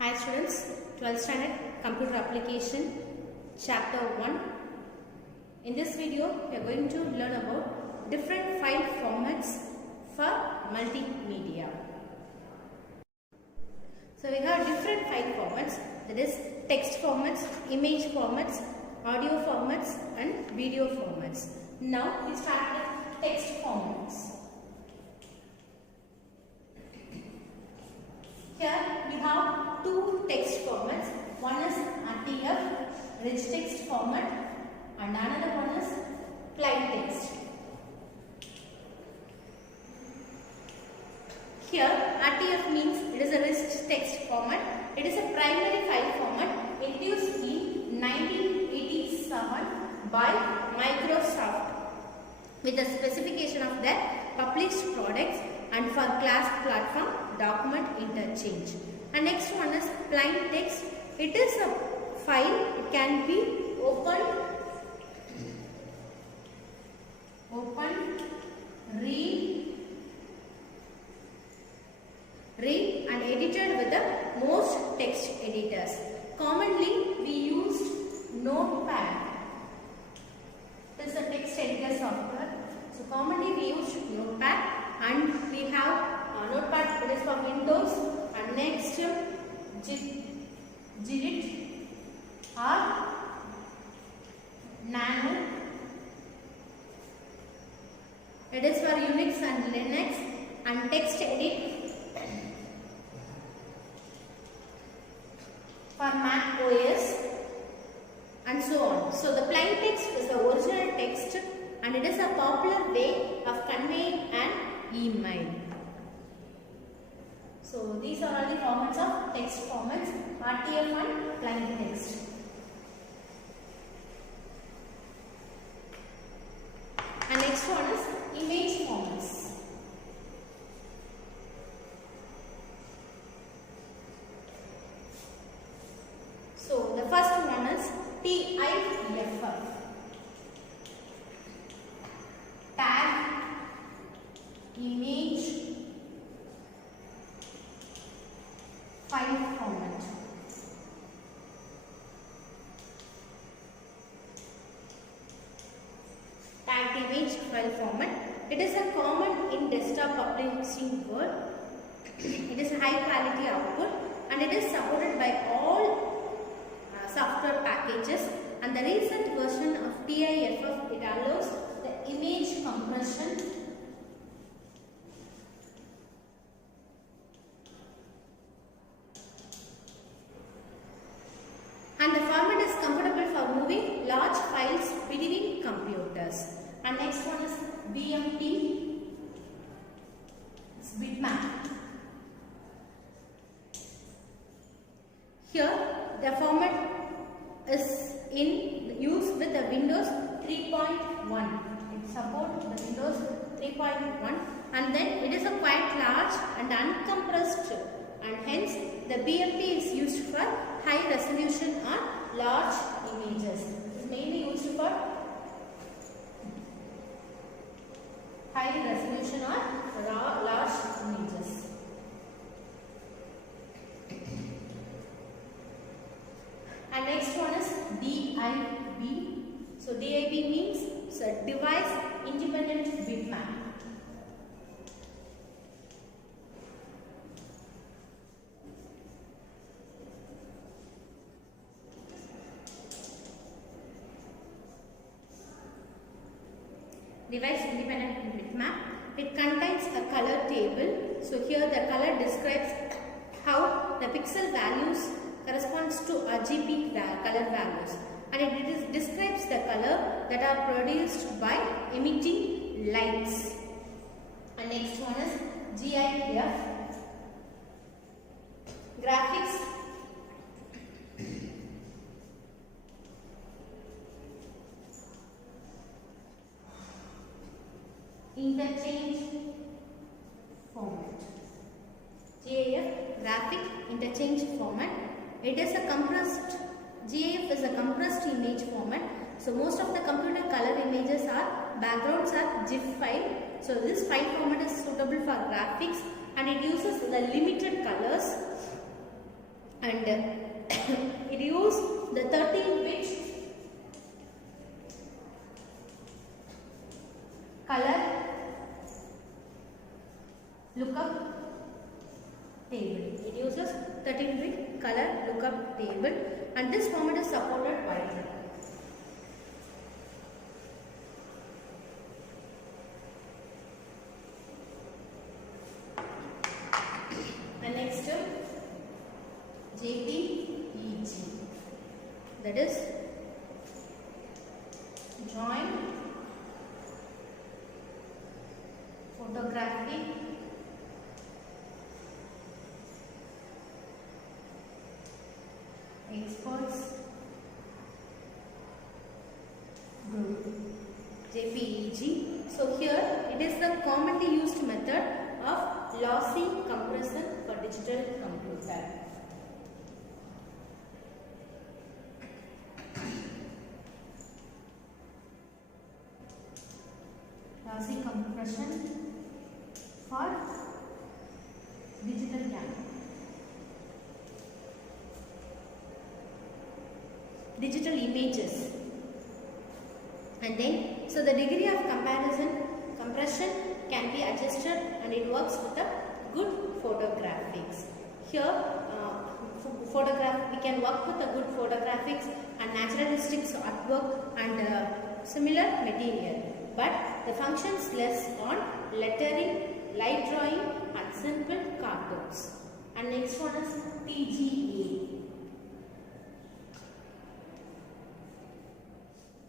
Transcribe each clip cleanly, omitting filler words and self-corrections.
Hi students, 12th standard computer application chapter 1. In this video we are going to learn about different file formats for multimedia. So we have different file formats, that is text formats, image formats, audio formats and video formats. Now we start with text formats. Here we have two text formats. One is RTF, rich text format, and another one is plain text. Here RTF means it is a rich text format. It is a primary file format introduced in 1987 by Microsoft with the specification of their published products and for class platform document interchange. And next one is plain text. It is a file, it can be opened, read and edited with the most text editors. Commonly we used Notepad. This is a text editor software. So commonly we use Notepad, and we have Notepad, it is for Windows, and next Git or Nano. It is for Unix and Linux, and TextEdit for Mac OS, and so on. So the plain text is the original text, and it is a popular way of conveying an email. So these are all the formats of text formats, RTF and plain text. And next one is image formats. So the first one is TIFF. Tag image file format. Tagged image file format. It is a common in desktop publishing world. It is a high quality output, and it is supported by all software packages. And the recent version of TIFF, it allows the image compression and the format is comfortable for moving large files between computers. And next one is BMP, it's bitmap. Here the format is in use with the Windows 3.1. It supports the Windows 3.1, and then it is a quite large and uncompressed, and hence the BMP is used for high resolution or large images. It is mainly used for high resolution or large images. And next one is DIB. So DIB means device independent bitmap. Device independent bitmap. It contains a color table. So here the color describes how the pixel values corresponds to RGB color values, and it describes the color that are produced by emitting lights. And next one is GIF, graphics interchange format. GIF, graphic interchange format. It is a compressed, GIF is a compressed image format. So most of the computer color images backgrounds are GIF file. So this file format is suitable for graphics, and it uses the limited colors and it used the 13-bit color lookup table. It uses 13-bit color lookup table, and this format is supported widely. And next, JPEG, that is Joint Photographic Experts Group, JPEG. So here it is the commonly used method of lossy compression for digital computer. Lossy compression for digital camera. Digital images, and then so the degree of compression can be adjusted, and it works with a good photographics. Here we can work with a good photographics and naturalistic artwork and similar material, but the functions less on lettering, light drawing and simple cartoons. And next one is TGA,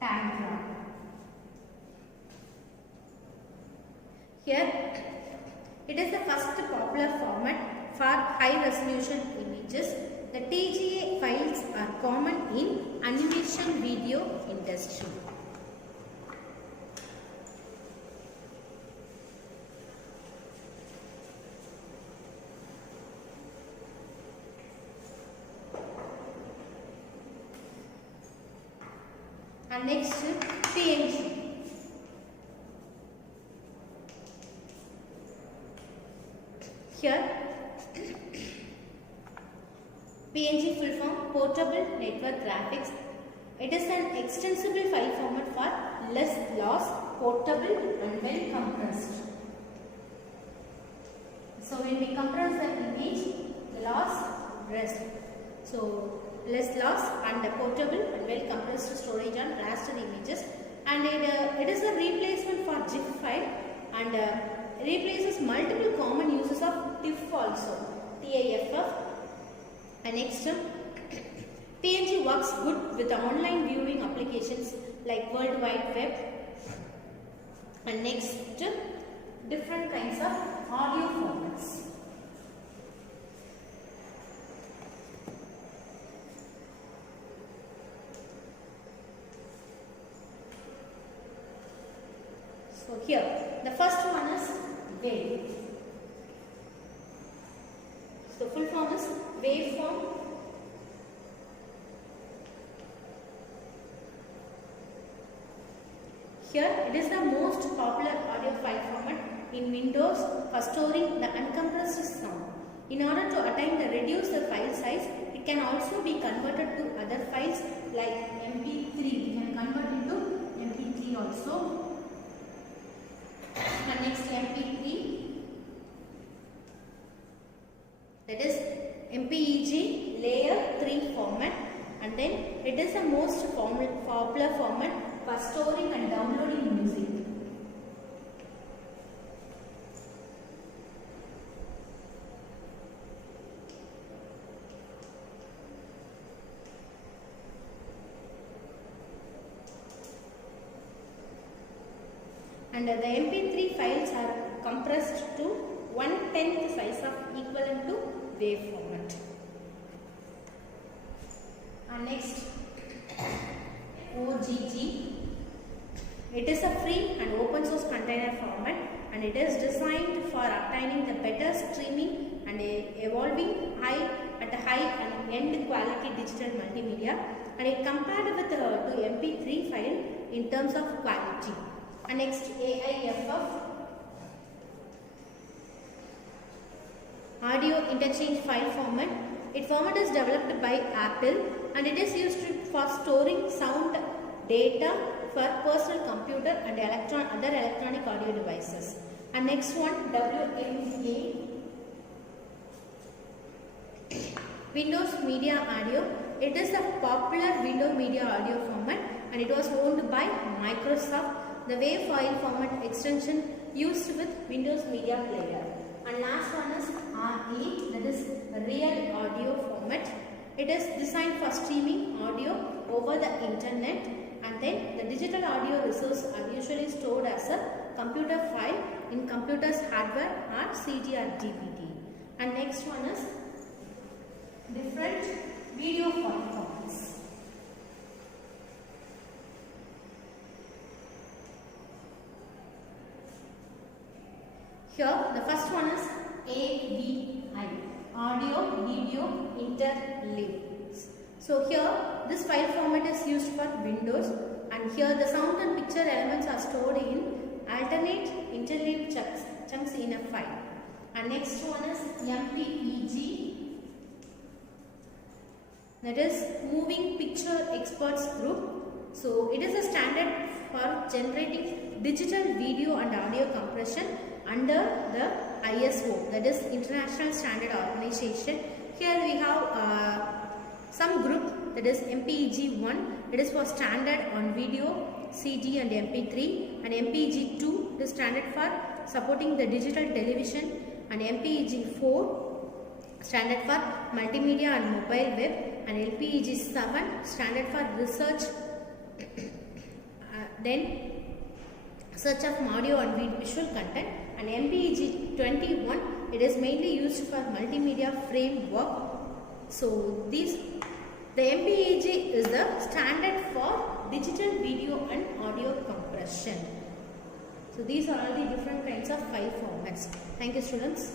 tag draw. Here it is the first popular format for high resolution images. The TGA files are common in animation video industry. And next, PNG. Here, PNG full form Portable Network Graphics. It is an extensible file format for less loss, portable and well compressed. So when we compress the image, the loss rest. So less loss and portable and well compressed storage on raster images, and it is a replacement for GIF file, and replaces multiple common uses of TIFF also, TIFF. And next, PNG works good with the online viewing applications like World Wide Web. And next, different kinds of audio formats. So here, the first one is wave. So full form is waveform. Here, it is the most popular audio file format in Windows for storing the uncompressed sound. In order to attain the reduced file size, it can also be converted to other files like MP3. We can convert into MP3 also. And next, MP3, that is MPEG layer 3 format, and then it is the most popular format for storing and downloading music. And the MP3 files are compressed to 1/10 size of equivalent to wave format. And next, OGG. It is a free and open source container format, and it is designed for obtaining the better streaming and evolving at a high and end quality digital multimedia, and it compared with to MP3 file in terms of quality. And next, AIFF, audio interchange file format. Its format is developed by Apple and it is used for storing sound data for personal computer and other electronic audio devices. And next one, WMA, Windows Media Audio. It is a popular Windows Media Audio format and it was owned by Microsoft. The WAV file format extension used with Windows Media Player. And last one is RE, that is Real Audio format. It is designed for streaming audio over the internet, and then the digital audio resources are usually stored as a computer file in computer's hardware or CD or DVD. And next one is different video file formats. Here the first one is AVI, Audio Video Interleaves. So here this file format is used for Windows, and here the sound and picture elements are stored in alternate interleaved chunks in a file. And next one is MPEG, that is Moving Picture Experts Group. So it is a standard for generating digital video and audio compression under the ISO, that is International Standard Organization. Here we have some group, that is MPEG-1, it is for standard on video, CD and MP3, and MPEG-2 is standard for supporting the digital television, and MPEG-4 standard for multimedia and mobile web, and LPEG-7 standard for research, then search of audio and visual content, and MPEG-21 it is mainly used for multimedia framework. So the MPEG is the standard for digital video and audio compression. So these are all the different kinds of file formats. Thank you, students.